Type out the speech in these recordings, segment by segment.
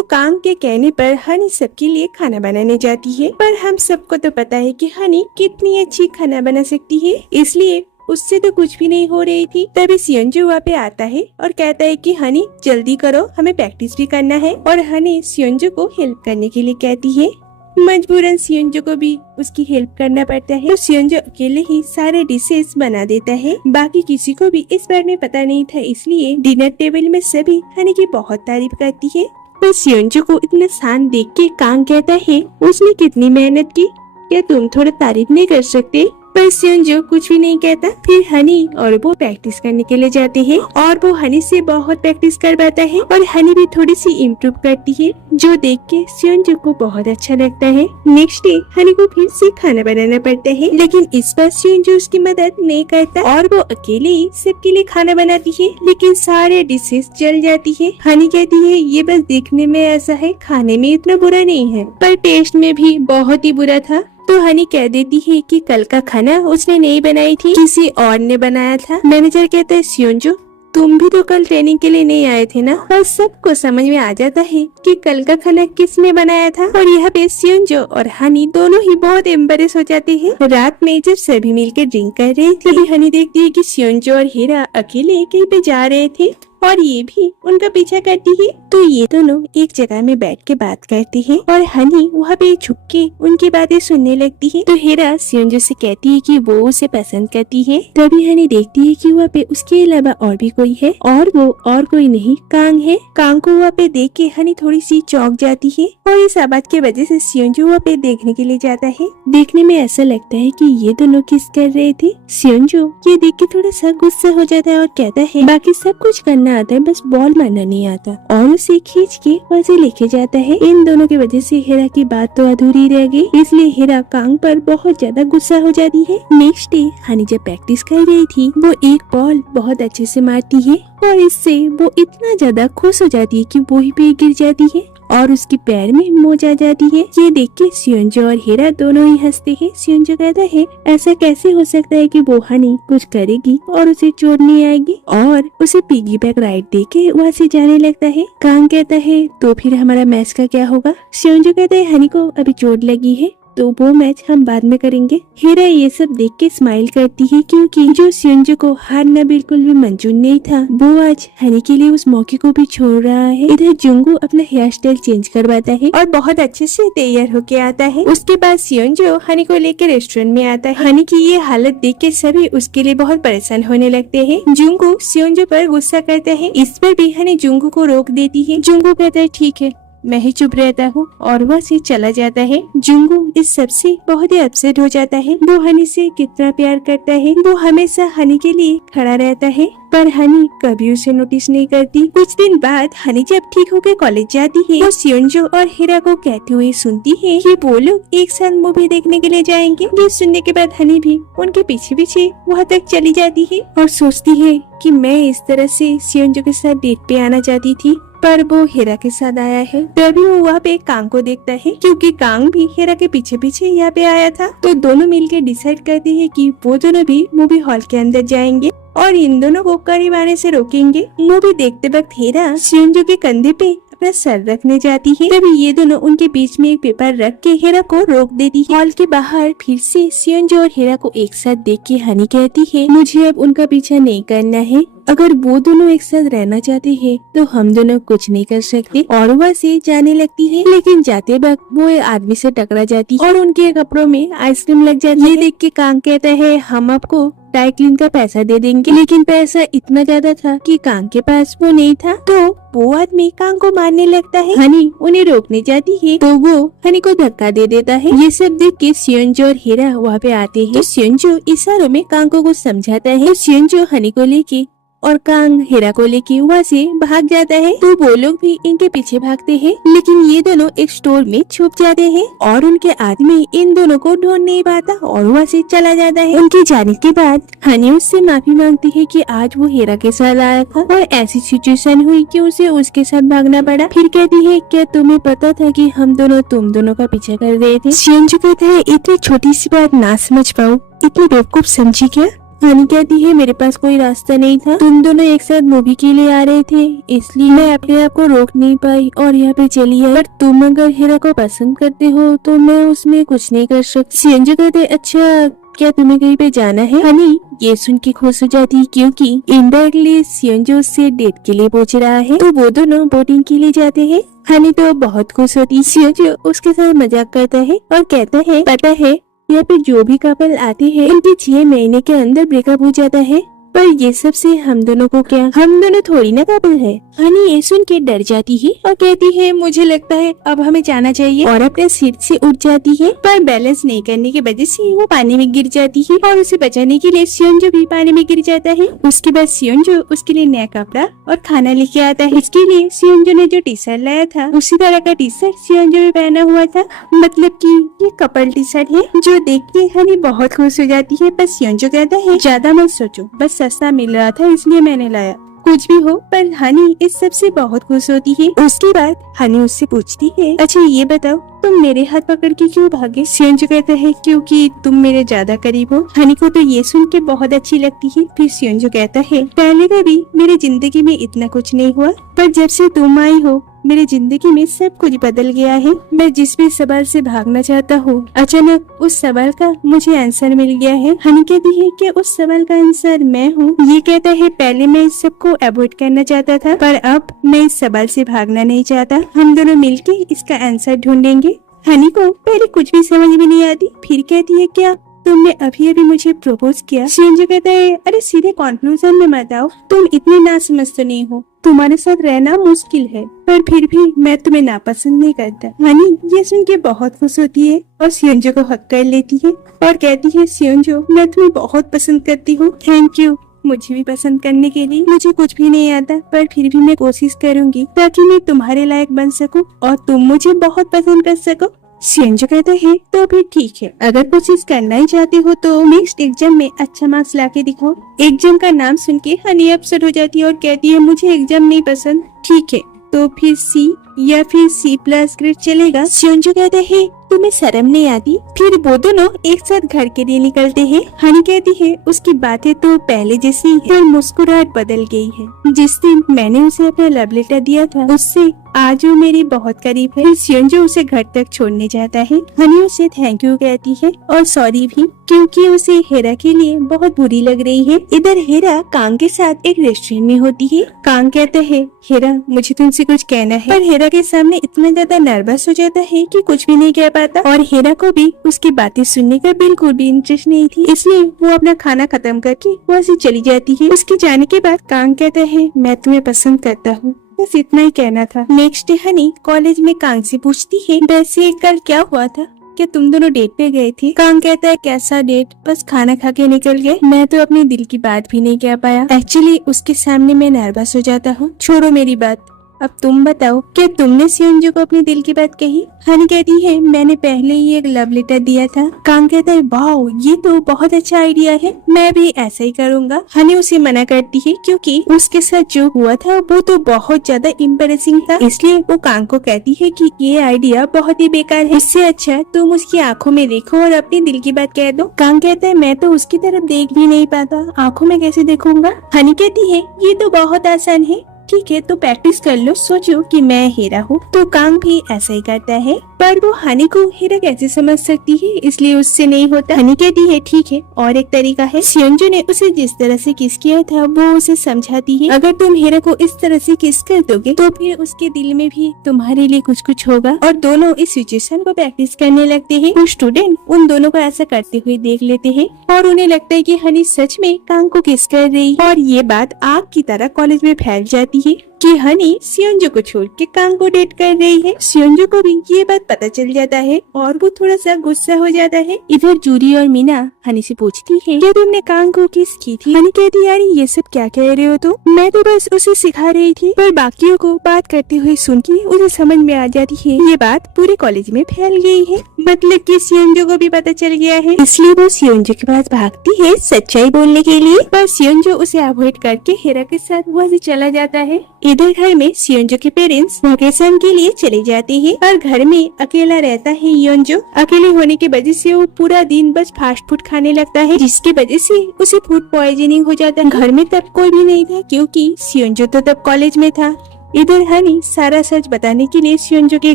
तो कांग के कहने पर हनी सबके लिए खाना बनाने जाती है। पर हम सबको तो पता है कि हनी कितनी अच्छी खाना बना सकती है, इसलिए उससे तो कुछ भी नहीं हो रही थी। तभी सियोंजो वहाँ पे आता है और कहता है कि हनी जल्दी करो, हमें प्रैक्टिस भी करना है। और हनी सियोंजो को हेल्प करने के लिए कहती है। मजबूरन सियोंजो को भी उसकी हेल्प करना पड़ता है। तो सियोंजो अकेले ही सारे डिशेस बना देता है, बाकी किसी को भी इस बारे में पता नहीं था, इसलिए डिनर टेबल में सभी हनी की बहुत तारीफ करती है। पर सियोंजो को इतना शांत देख के कांग कहता है, उसने कितनी मेहनत की, क्या तुम थोड़ा तारीफ नहीं कर सकते? पर सियोंजो कुछ भी नहीं कहता। फिर हनी और वो प्रैक्टिस करने के लिए जाते हैं और वो हनी से बहुत प्रैक्टिस करवाता है और हनी भी थोड़ी सी इम्प्रूव करती है, जो देख के सियोंजो को बहुत अच्छा लगता है। नेक्स्ट डे हनी को फिर से खाना बनाना पड़ता है, लेकिन इस बार सियोंजो उसकी मदद नहीं करता और वो अकेले ही सबके लिए खाना बनाती है, लेकिन सारे डिशेस जल जाती है। हनी कहती है ये बस दिखने में ऐसा है, खाने में इतना बुरा नहीं है, पर टेस्ट में भी बहुत ही बुरा था। तो हनी कह देती है कि कल का खाना उसने नहीं बनाई थी, किसी और ने बनाया था। मैनेजर कहता है सियोंजो तुम भी तो कल ट्रेनिंग के लिए नहीं आए थे ना। और सबको समझ में आ जाता है कि कल का खाना किसने बनाया था। और यहाँ पे सियोंजो और हनी दोनों ही बहुत एम्बेरेस हो जाते हैं। रात में जब सभी मिलकर ड्रिंक कर रहे थे, तभी हनी देखती है कि सियोंजो और हीरा अकेले कहीं पे जा रहे थे और ये भी उनका पीछा करती है। तो ये दोनों एक जगह में बैठ के बात करती है और हनी वहाँ पे छुप के उनकी बातें सुनने लगती है। तो हीरा सियोंजो से कहती है कि वो उसे पसंद करती है। तभी हनी देखती है कि वहाँ पे उसके अलावा और भी कोई है और वो और कोई नहीं कांग है। कांग को वहाँ पे देख के हनी थोड़ी सी चौंक जाती है और इस आवाज की वजह से सियोंजो वहाँ पे देखने के लिए जाता है। देखने में ऐसा लगता है कि ये दोनों किस कर रहे थे। सियोंजो ये देख के थोड़ा सा गुस्सा हो जाता है और कहता है बाकी सब कुछ करना आता है, बस बॉल मारना नहीं आता, और उसे खींच के वैसे लेके जाता है। इन दोनों की वजह से हीरा की बात तो अधूरी रह गई, इसलिए हीरा कांग पर बहुत ज्यादा गुस्सा हो जाती है। नेक्स्ट डे हनी जब प्रैक्टिस कर रही थी, वो एक बॉल बहुत अच्छे से मारती है और इससे वो इतना ज्यादा खुश हो जाती है कि वो ही पे गिर जाती है और उसके पैर में मोच आ जाती है। ये देख के सियोंजो और हीरा दोनों ही हंसते हैं। सियोंजो कहता है ऐसा कैसे हो सकता है कि वो हनी कुछ करेगी और उसे चोट नहीं आएगी, और उसे पिगी बैक राइड दे के वहाँ से जाने लगता है। कांग कहता है तो फिर हमारा मैच का क्या होगा? सियोंजो कहता है हनी को अभी चोट लगी है तो वो मैच हम बाद में करेंगे। हीरा ये सब देख के स्माइल करती है, क्योंकि जो सियोंजो को हारना बिल्कुल भी मंजूर नहीं था, वो आज हनी के लिए उस मौके को भी छोड़ रहा है। इधर जुंगू अपना हेयर स्टाइल चेंज करवाता है और बहुत अच्छे से तैयार होके आता है। उसके बाद सियोंजो हनी को लेकर रेस्टोरेंट में आता है। हनी की ये हालत देख के सभी उसके लिए बहुत परेशान होने लगते हैं। जुंगू सियोंजो पर गुस्सा करता है, इस पर भी हनी जुंगू को रोक देती है। जुंगू कहता है ठीक है, मैं ही चुप रहता हूँ, और वह से चला जाता है। जुंगू इस सब से बहुत ही अपसेट हो जाता है। वो हनी से कितना प्यार करता है, वो हमेशा हनी के लिए खड़ा रहता है, पर हनी कभी उसे नोटिस नहीं करती। कुछ दिन बाद हनी जब ठीक होकर कॉलेज जाती है, वो सियोंजो और हीरा को कहते हुए सुनती है कि वो लोग एक साथ मूवी देखने के लिए जाएंगे। ये सुनने के बाद हनी भी उनके पीछे पीछे वहाँ तक चली जाती है और सोचती है कि मैं इस तरह से सियोंजो के साथ डेट पे आना चाहती थी, पर वो हीरा के साथ आया है। तभी वो वहाँ पे कांग को देखता है, क्योंकि कांग भी हीरा के पीछे पीछे यहाँ पे आया था। तो दोनों मिलकर डिसाइड करते हैं कि वो दोनों भी मूवी हॉल के अंदर जाएंगे और इन दोनों को करीब आने से रोकेंगे। मूवी देखते वक्त हीरा सियोंजो के कंधे पे अपना सर रखने जाती है। तभी ये दोनों उनके बीच में एक पेपर रख के हीरा को रोक देती है। हॉल के बाहर फिर से सियोंजो और हीरा को एक साथ देख के हनी कहती है मुझे अब उनका पीछा नहीं करना है, अगर वो दोनों एक साथ रहना चाहते हैं तो हम दोनों कुछ नहीं कर सकते। और वह से जाने लगती है, लेकिन जाते वक्त वो एक आदमी से टकरा जाती है और उनके कपड़ों में आइसक्रीम लग जाती है। ये देख के कांग कहता है हम आपको ड्राई क्लीन का पैसा दे देंगे, लेकिन पैसा इतना ज्यादा था कि कांग के पास वो नहीं था। तो वो आदमी कांग को मारने लगता है। हनी उन्हें रोकने जाती है तो वो हनी को धक्का दे देता है। ये सब देख के सियोंजो और हीरा वहाँ पे आते हैं। तो सियोंजो इशारों में कांग को कुछ समझाता है। सियोंजो हनी को लेके और कांग हीरा को लेके वहाँ से भाग जाता है। तो वो लोग भी इनके पीछे भागते हैं, लेकिन ये दोनों एक स्टोर में छुप जाते हैं और उनके आदमी इन दोनों को ढूंढ नहीं पाता और वहाँ से चला जाता है। उनके जाने के बाद हनी उससे माफी मांगती है कि आज वो हीरा के साथ आया था और ऐसी सिचुएशन हुई कि उसे उसके साथ भागना पड़ा। फिर कहती है क्या तुम्हें पता था कि हम दोनों तुम दोनों का पीछा कर रहे थे? सियोंजो कहता है इतनी छोटी सी बात ना समझ पाऊँ, इतनी बेवकूफ समझी क्या? हनी कहती है मेरे पास कोई रास्ता नहीं था, तुम दोनों एक साथ मूवी के लिए आ रहे थे इसलिए मैं अपने आप को रोक नहीं पाई और यहाँ पे चली आई। पर तुम अगर हीरा को पसंद करते हो तो मैं उसमें कुछ नहीं कर सकती। सियंजो कहते अच्छा क्या तुम्हें कहीं पे जाना है? हनी ये सुन के खुश हो जाती है क्योंकि इनडायरेक्टली सियंजो उससे डेट के लिए पूछ रहा है, तो वो दोनों बोटिंग के लिए जाते हैं। हनी तो बहुत खुश होती। सियंजो उसके साथ मजाक करता है और कहता है पता है यहाँ पे जो भी कपल आते हैं उनके 6 महीने के अंदर ब्रेकअप हो जाता है, पर ये सब से हम दोनों को क्या, हम दोनों थोड़ी ना कपल है। हनी ये सुन के डर जाती है और कहती है मुझे लगता है अब हमें जाना चाहिए, और अपने सीट से उठ जाती है। पर बैलेंस नहीं करने की वजह से वो पानी में गिर जाती है और उसे बचाने के लिए सियंजो भी पानी में गिर जाता है। उसके बाद सियंजो उसके लिए नया कपड़ा और खाना लेके आता है। इसके लिए सियंजो ने जो टी शर्ट लाया था उसी तरह का टी शर्ट सियंजो भी पहना हुआ था, मतलब कि ये कपल टी शर्ट है, जो देख के हनी बहुत खुश हो जाती है। पर सियंजो कहता है ज्यादा मत सोचो, बस सस्ता मिल रहा था इसलिए मैंने लाया, कुछ भी हो। पर हनी इस सब से बहुत खुश होती है। उसके बाद हनी उससे पूछती है अच्छा ये बताओ तुम मेरे हाथ पकड़ के क्यों भागे? सियंजो कहता है क्योंकि तुम मेरे ज्यादा करीब हो। हनी को तो ये सुन के बहुत अच्छी लगती है। फिर सियंजो कहता है पहले कभी मेरी जिंदगी में इतना कुछ नहीं हुआ, पर जब से तुम आई हो मेरी जिंदगी में सब कुछ बदल गया है। मैं जिस भी सवाल से भागना चाहता हूँ अचानक उस सवाल का मुझे आंसर मिल गया है। हनी कहती है कि उस सवाल का आंसर मैं हूँ। ये कहता है पहले मैं इस सबको अवॉइड करना चाहता था, पर अब मैं इस सवाल से भागना नहीं चाहता। हम दोनों मिलके इसका आंसर ढूंढेंगे। हनी को पहले कुछ भी समझ में नहीं आती, फिर कहती है क्या तुमने अभी अभी मुझे प्रपोज किया? सियंजो कहता है अरे सीधे कंक्लूजन में मत आओ, तुम इतने नासमझ तो नहीं हो, तुम्हारे साथ रहना मुश्किल है, पर फिर भी मैं तुम्हें नापसंद नहीं करता। हनी ये सुन के बहुत खुश होती है और सियंजो को हक कर लेती है और कहती है सियंजो मैं तुम्हें बहुत पसंद करती हूँ, थैंक यू मुझे भी पसंद करने के लिए। मुझे कुछ भी नहीं आता पर फिर भी मैं कोशिश करूंगी ताकि मैं तुम्हारे लायक बन सकूं और तुम मुझे बहुत पसंद कर सको। सियंजो कहता है तो फिर ठीक है, अगर कोशिश करना ही चाहते हो तो नेक्स्ट एग्जाम में अच्छा मार्क्स लाके दिखाओ। एग्जाम का नाम सुन के हनी अपसेट हो जाती है और कहती है मुझे एग्जाम नहीं पसंद। ठीक है तो फिर सी या फिर C+ ग्रेड चलेगा। सियंजो कहता है तुम्हें शर्म नहीं आती? फिर वो दोनों एक साथ घर के लिए निकलते हैं। हनी कहती है उसकी बातें तो पहले जैसी है, पर मुस्कुराहट बदल गई है। जिस दिन मैंने उसे अपना लव लेटर दिया था उससे आज वो मेरी बहुत करीब है। सियंजो उसे घर तक छोड़ने जाता है। हनी उसे थैंक यू कहती है और सॉरी भी, क्योंकि उसे हेरा के लिए बहुत बुरी लग रही है। इधर हेरा कांग के साथ एक रेस्टोरेंट में होती है। कांग कहता है हेरा मुझे तुमसे कुछ कहना है, पर हेरा के सामने इतना ज्यादा नर्वस हो जाता है कि कुछ भी नहीं कह पाता। और हेरा को भी उसकी बातें सुनने का बिल्कुल भी इंटरेस्ट नहीं थी, इसलिए वो अपना खाना खत्म करके वहाँ से चली जाती है। उसके जाने के बाद कांग कहता है मैं तुम्हें पसंद करता हूँ, बस इतना ही कहना था। नेक्स्ट डे हनी कॉलेज में कांग से पूछती है वैसे कल क्या हुआ था, क्या तुम दोनों डेट पे गए थे? कांग कहता है कैसा डेट, बस खाना खा के निकल गए, मैं तो अपने दिल की बात भी नहीं कह पाया। एक्चुअली उसके सामने मैं नर्वस हो जाता हूँ, छोड़ो मेरी बात, अब तुम बताओ क्या तुमने सियंजो को अपने दिल की बात कही? हनी कहती है मैंने पहले ही एक लव लेटर दिया था। कांग कहता है वाओ ये तो बहुत अच्छा आइडिया है, मैं भी ऐसा ही करूँगा। हनी उसे मना करती है क्योंकि उसके साथ जो हुआ था वो तो बहुत ज्यादा इम्प्रेसिंग था, इसलिए वो कांग को कहती है कि ये आइडिया बहुत ही बेकार है, इससे अच्छा तुम उसकी आंखों में देखो और अपने दिल की बात कह दो। कांग कहता है मैं तो उसकी तरफ देख भी नहीं पाता, आंखों में कैसे देखूंगा? हनी कहती है ये तो बहुत आसान है, ठीक है तो प्रैक्टिस कर लो, सोचो कि मैं हीरा हूँ। तो कांग भी ऐसा ही करता है, पर वो हनी को हीरा कैसे समझ सकती है, इसलिए उससे नहीं होता। हनी कहती है ठीक है और एक तरीका है, सियंजो ने उसे जिस तरह से किस किया था वो उसे समझाती है, अगर तुम हीरा को इस तरह से किस कर दोगे तो फिर उसके दिल में भी तुम्हारे लिए कुछ कुछ होगा। और दोनों इस सिचुएशन को प्रैक्टिस करने लगते हैं। कुछ स्टूडेंट उन दोनों को ऐसा करते हुए देख लेते हैं और उन्हें लगता है कि हनी सच में कांग को किस कर रही है, और ये बात आग की तरह कॉलेज में फैल जाती है कि हनी सियंजो को छोड़ के कांग को डेट कर रही है। सियंजो को भी ये बात पता चल जाता है और वो थोड़ा सा गुस्सा हो जाता है। इधर जूरी और मीना हनी से पूछती है क्या तुमने कांग को किस की थी? हनी कहती यार ये सब क्या कह रहे हो तुम, मैं तो बस उसे सिखा रही थी। पर बाकियों को बात करते हुए सुन के उसे समझ में आ जाती है ये बात पूरे कॉलेज में फैल गई है। मतलब कि सियोंजो को भी पता चल गया है, इसलिए वो सियोंजो के पास भागती है सच्चाई बोलने के लिए। पर सियोंजो उसे अवॉइड करके हेरा के साथ वहाँ से चला जाता है। इधर घर में सियोंजो के पेरेंट्स वेकेशन के लिए चले जाते हैं और घर में अकेला रहता है योंजो। अकेले होने की वजह से वो पूरा दिन बस फास्ट फूड खाने लगता है, जिसकी वजह से उसे फूड पॉइजनिंग हो जाता है। घर में तब कोई भी नहीं था क्योंकि सियोंजो तो तब कॉलेज में था। इधर हनी सारा सच बताने के लिए सियोंजो के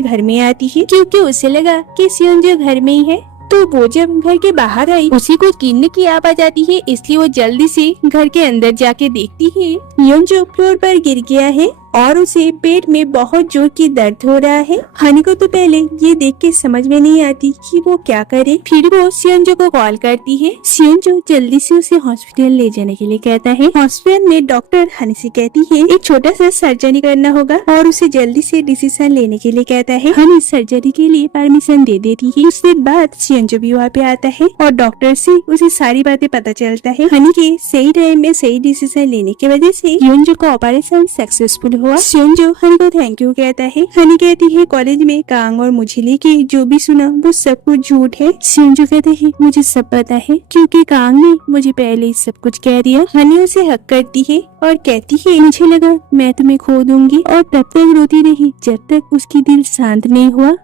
घर में आती है क्योंकि उसे लगा कि सियोंजो घर में ही है। तो वो जब घर के बाहर आई उसे कुछ गिरने की आवाज आती है, इसलिए वो जल्दी से घर के अंदर जाके देखती है योंजो फ्लोर पर गिर गया है और उसे पेट में बहुत जोर की दर्द हो रहा है। हनी को तो पहले ये देख के समझ में नहीं आती कि वो क्या करे। फिर वो सियोंजो को कॉल करती है। सियोंजो जल्दी से उसे हॉस्पिटल ले जाने के लिए कहता है। हॉस्पिटल में डॉक्टर हनी से कहती है एक छोटा सा सर्जरी करना होगा और उसे जल्दी से डिसीजन लेने के लिए कहता है। हनी सर्जरी के लिए परमिशन दे देती है। उसके बाद सियोंजो भी वहाँ पे आता है और डॉक्टर से उसे सारी बातें पता चलता है। हनी के सही टाइम में सही डिसीजन लेने की वजह से योंजो का ऑपरेशन सक्सेसफुल हुआ। सियोंजो हनी को थैंक यू कहता है। हनी कहती है कॉलेज में कांग और मुझे लेके जो भी सुना वो सब कुछ झूठ है। सियोंजो कहते हैं मुझे सब पता है क्योंकि कांग ने मुझे पहले ही सब कुछ कह दिया। हनी उसे हक करती है और कहती है मुझे लगा मैं तुम्हें खो दूंगी और तब तक रोती रही जब तक उसकी दिल शांत नहीं हुआ।